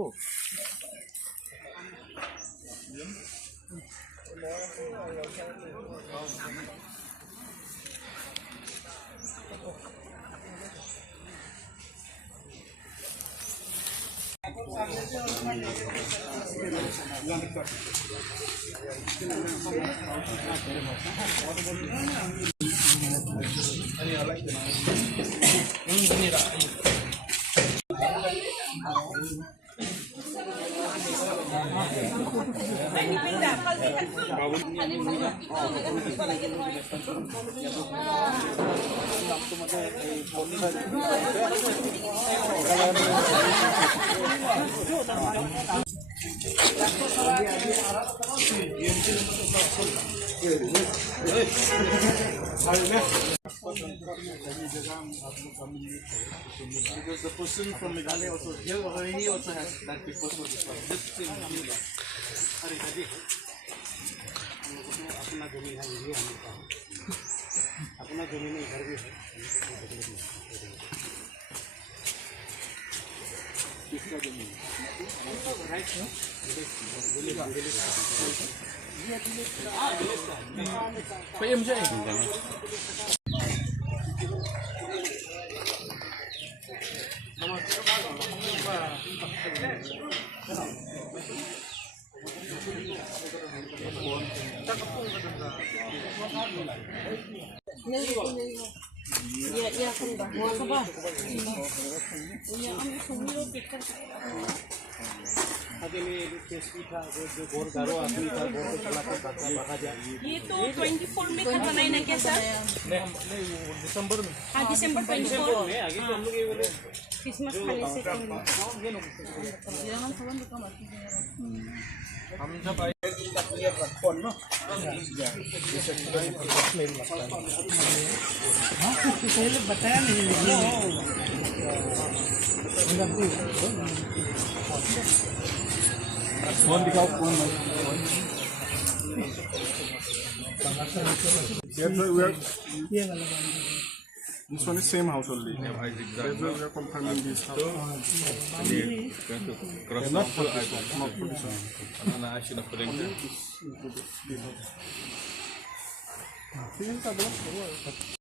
tuh. Because the person from Meghalaya also here, he also has that big person. Just same here. Hari Hadi. हम लोगों को अपना जमीन है ये हम लोग का अपना जमीन है घर भी है किसका जमीन राइट PM saya ये तो 24 में था बनाई ना क्या सर? दिसंबर में हाँ दिसंबर 24 में आगे तो हम लोग ये बोले क्रिसमस खाने से हम जब आए बताया नहीं फोन दिखाओ phone this one is same house only. Yeah, exactly. We are confirming this house. I should have put it.